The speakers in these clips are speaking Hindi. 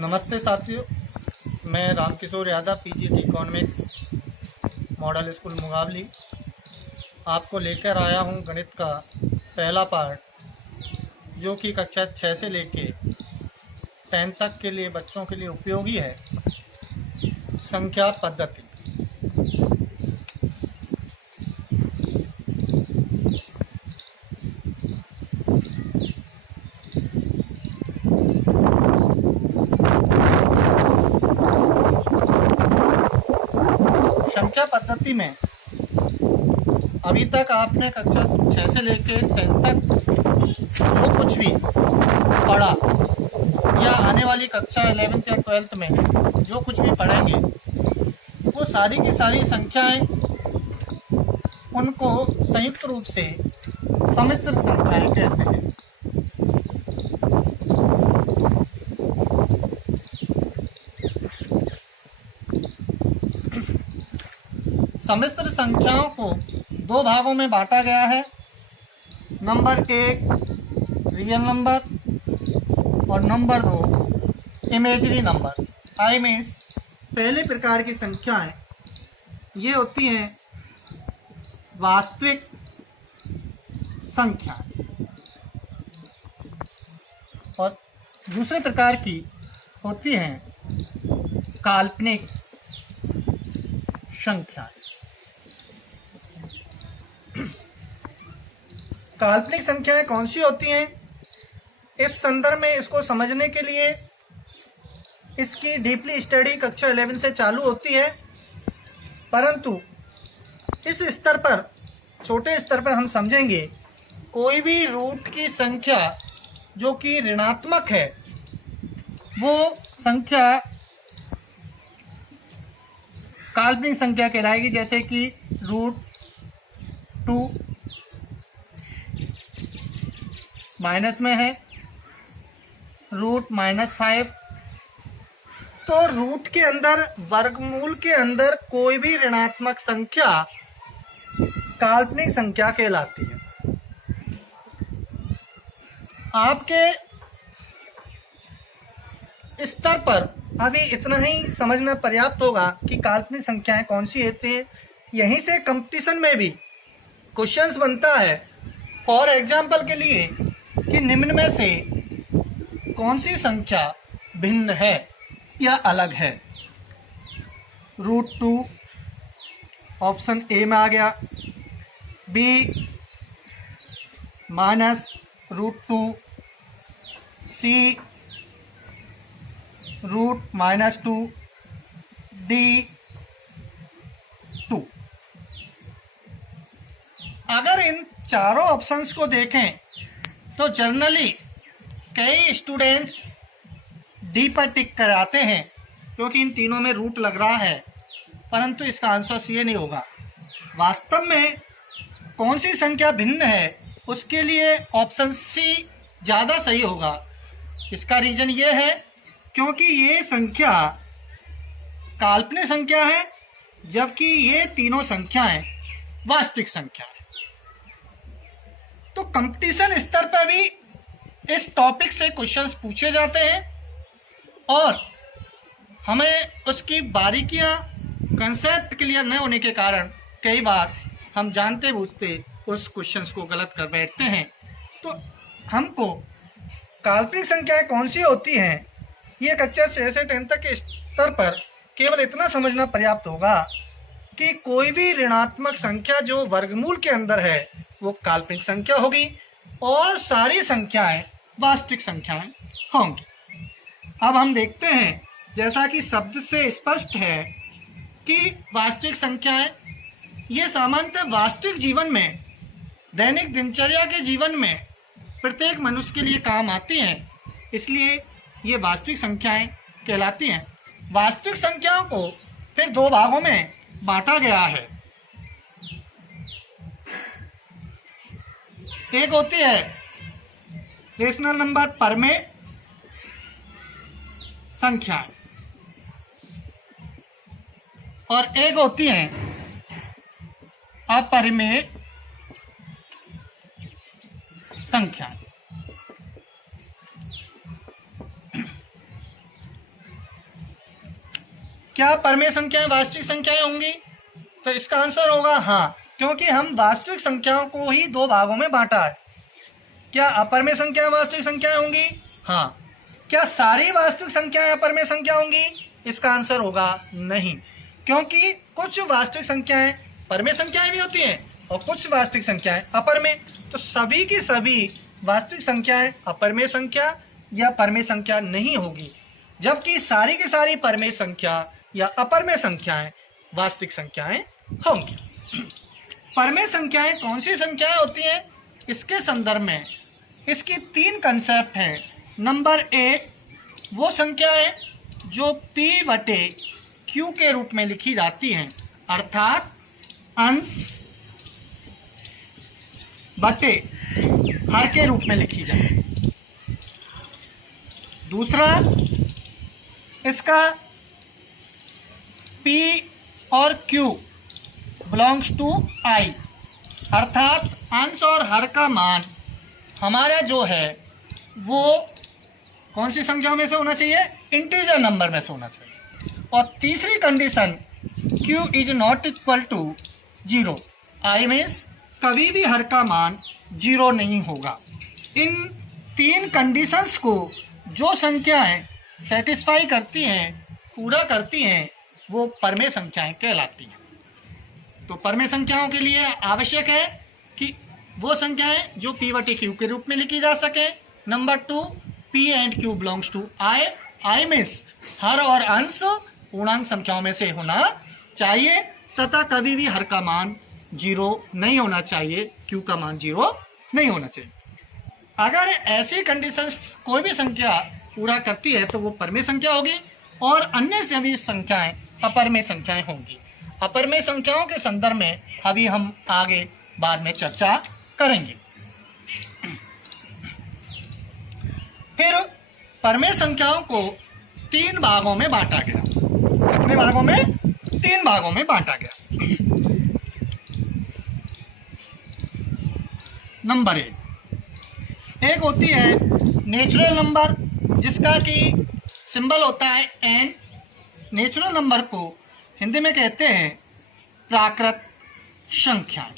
नमस्ते साथियों, मैं Ramkishore Yadav PGT economics model school Mungaoli आपको लेकर आया हूं गणित का पहला पार्ट, जो कि कक्षा 6 से लेके 10 तक के लिए बच्चों के लिए उपयोगी है। संख्या पद्धति। संख्या पद्धति में अभी तक आपने कक्षा 6 से लेके 10 तक जो कुछ भी पढ़ा या आने वाली कक्षा 11th या 12th में जो कुछ भी पढ़ेंगे, वो सारी की सारी संख्याएं, उनको संयुक्त रूप से सम्मिश्र संख्याएं कहते हैं। सम्मिश्र संख्याओं को दो भागों में बांटा गया है। नंबर 1 रियल नंबर और number 2 imagery number. I means पहले प्रकार की संख्याएं ये होती हैं वास्तविक संख्याएं, और दूसरे प्रकार की होती हैं काल्पनिक संख्याएं। काल्पनिक संख्याएं कौन सी होती हैं? इस संदर्भ में इसको समझने के लिए इसकी डीपली स्टडी कक्षा 11 से चालू होती है, परंतु इस स्तर पर, छोटे स्तर पर हम समझेंगे कोई भी रूट की संख्या जो कि ऋणात्मक है, वो संख्या काल्पनिक संख्या कहलाएगी। जैसे कि √2 माइनस में है, √-5। तो रूट के अंदर, वर्गमूल के अंदर कोई भी ऋणात्मक संख्या काल्पनिक संख्या कहलाती है। आपके स्तर पर अभी इतना ही समझना पर्याप्त होगा कि काल्पनिक संख्याएं कौन सी होती हैं। यहीं से कंपटीशन में भी क्वेश्चंस बनता है, फॉर एग्जाम्पल के लिए, कि निम्न में से कौन सी संख्या भिन्न है या अलग है। √2 ऑप्शन ए में आ गया, बी -√2, सी √-2, डी 2। अगर इन चारों ऑप्शंस को देखें तो जनरली कई स्टूडेंट्स डी पर टिक कराते हैं, क्योंकि इन तीनों में रूट लग रहा है, परंतु इसका आंसर सी नहीं होगा। वास्तव में कौन सी संख्या भिन्न है, उसके लिए ऑप्शन सी ज़्यादा सही होगा। इसका रीजन ये है क्योंकि ये संख्या काल्पनिक संख्या है, जबकि ये तीनों संख्याएं वास्तविक संख्या है। तो कंपटीशन स्तर पर भी इस टॉपिक से क्वेश्चंस पूछे जाते हैं, और हमें उसकी बारीकियां, कंसेप्ट क्लियर न होने के कारण कई बार हम जानते बूझते उस क्वेश्चंस को गलत कर बैठते हैं। तो हमको काल्पनिक संख्याएं कौन सी होती हैं, ये कक्षा 6 से 10 तक के स्तर पर केवल इतना समझना पर्याप्त होगा कि कोई भी ऋणात्मक संख्या जो वर्गमूल के अंदर है वो काल्पनिक संख्या होगी, और सारी संख्याएं वास्तविक संख्याएं होंगी। अब हम देखते हैं, जैसा कि शब्द से स्पष्ट है कि वास्तविक संख्याएं ये सामान्यतः वास्तविक जीवन में, दैनिक दिनचर्या के जीवन में प्रत्येक मनुष्य के लिए काम आती हैं, इसलिए ये वास्तविक संख्याएं कहलाती हैं। वास्तविक संख्याओं को फिर दो भागों में बांटा गया है। एक होती है रेशनल नंबर परमेय संख्याएं, और एक होती है अपरिमेय संख्याएं। क्या परमेय संख्याएं वास्तविक संख्याएं होंगी? तो इसका आंसर होगा हाँ, क्योंकि हम वास्तविक संख्याओं को ही दो भागों में बांटा है। क्या अपरमेय संख्याएं वास्तविक संख्याएं होंगी? हाँ। क्या सारी वास्तविक संख्याएं अपरमेय संख्या होंगी? इसका आंसर होगा नहीं, क्योंकि कुछ वास्तविक संख्याएं परमेय संख्याएं भी होती हैं और कुछ वास्तविक संख्याएं अपरमेय। तो सभी की सभी वास्तविक संख्याएं अपरमेय संख्या या परमेय संख्या नहीं होगी, जबकि सारी की सारी परमेय संख्या या अपरमेय संख्याएं वास्तविक संख्याएं होंगी। परमेय संख्याएं कौन सी संख्याएं होती हैं? इसके संदर्भ में इसकी तीन कंसेप्ट हैं। नंबर एक, वो संख्याएं जो P/Q के रूप में लिखी जाती हैं, अर्थात अंश बटे हर के रूप में लिखी जाए। दूसरा, इसका P और Q बिलोंग्स टू I, अर्थात अंश और हर का मान हमारा जो है वो कौन सी संख्याओं में से होना चाहिए? इंटीजर नंबर में से होना चाहिए। और तीसरी condition, Q is not equal to 0, I means कभी भी हर का मान 0 नहीं होगा। इन तीन कंडीशंस को जो संख्याएं सेटिस्फाई करती हैं, पूरा करती हैं, वो परमेय संख्याएं कहलाती हैं। तो परमेय संख्याओं के लिए आवश्यक है कि वो संख्याएं जो P/Q के रूप में लिखी जा सके। Number 2, P and Q belongs to I means हर और अंश पूर्णांक संख्याओं में से होना चाहिए तथा कभी भी हर का मान 0 नहीं होना चाहिए, Q का मान 0 नहीं होना चाहिए। अगर ऐसी कंडीशंस कोई भी संख्या पूरा करती है तो वो परमेय संख्या होगी और अन्य सभी संख्याएं अपरमेय संख्याएं होंगी। अपरमेय संख्याओं के संदर्भ में अभी हम आगे बाद में चर्चा करेंगे। फिर परमेय संख्याओं को 3 भागों में बांटा गया। कितने भागों में? 3 भागों में बांटा गया। नंबर एक होती है नेचुरल नंबर, जिसका कि सिंबल होता है n। नेचुरल नंबर को हिंदी में कहते हैं प्राकृत संख्याएं।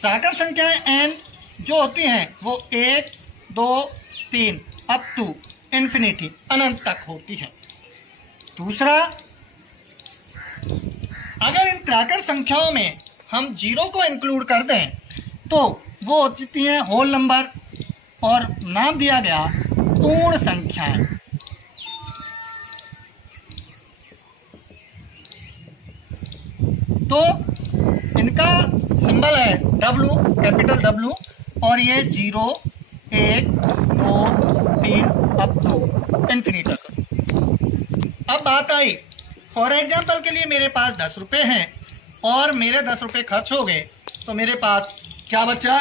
प्राकृत संख्याएं n जो होती हैं वो 1, 2, 3 अप टू इन्फिनिटी, अनंत तक होती है। दूसरा, अगर इन प्राकृत संख्याओं में हम 0 को इंक्लूड कर दें तो वो होती हैं होल नंबर और नाम दिया गया पूर्ण संख्याएं। तो इनका सिंबल है W, कैपिटल W, और ये 0, 1, 2, 3 अप टू इन्फिनिटी तक। अब बात आई, फॉर एग्जाम्पल के लिए मेरे पास 10 रुपये हैं और मेरे 10 रुपये खर्च हो गए तो मेरे पास क्या बचा?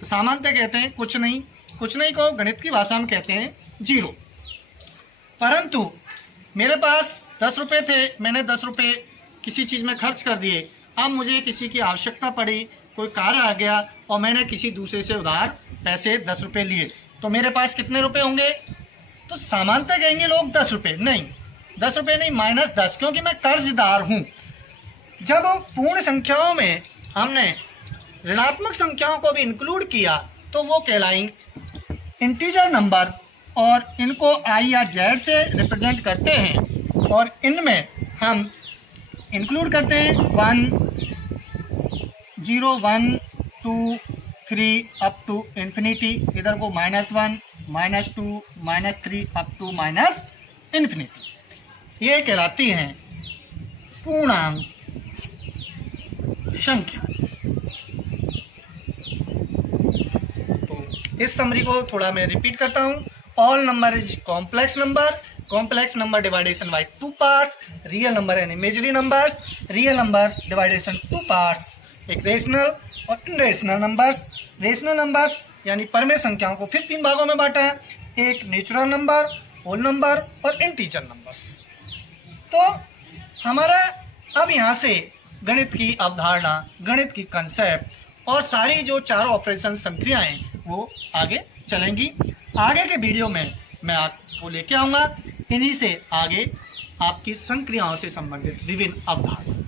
तो सामान्यतः कहते हैं कुछ नहीं। कुछ नहीं को गणित की भाषा में कहते हैं 0। परंतु मेरे पास 10 रुपये थे, मैंने 10 रुपये किसी चीज़ में खर्च कर दिए। अब मुझे किसी की आवश्यकता पड़ी, कोई कार्य आ गया और मैंने किसी दूसरे से उधार पैसे 10 रुपये लिए, तो मेरे पास कितने रुपए होंगे? तो सामान्यतः कहेंगे लोग 10 रुपये। नहीं, 10 रुपये नहीं, -10, क्योंकि मैं कर्जदार हूं। जब पूर्ण संख्याओं में हमने ऋणात्मक संख्याओं को भी इंक्लूड किया तो वो कहलाई इंटीजर नंबर और इनको I या Z से रिप्रेजेंट करते हैं और इनमें हम इंक्लूड करते हैं 1, 0, 1, 2, 3 अप टू इन्फिनिटी। इधर को -1, -2, -3 अप टू इन्फिनिटी। ये कहलाती हैं पूर्णांक संख्या। तो इस समरी को थोड़ा मैं रिपीट करता हूं। All number is complex number. Complex number division by 2 parts. Real number and imaginary numbers. Real numbers division 2 parts, एक रेशनल और इनरेशनल नंबर्स। रेशनल नंबर्स यानी परमेय संख्याओं को फिर 3 भागों में बांटा है, एक नेचुरल नंबर, होल नंबर और इंटीजर नंबर्स। तो हमारा अब यहाँ से गणित की अवधारणा, गणित की कंसेप्ट और सारी जो चारों ऑपरेशन संक्रियाएं वो आगे चलेंगी। आगे के वीडियो में मैं आपको लेके आऊँगा इन्हीं से आगे आपकी संक्रियाओं से संबंधित विभिन्न अवधारणा।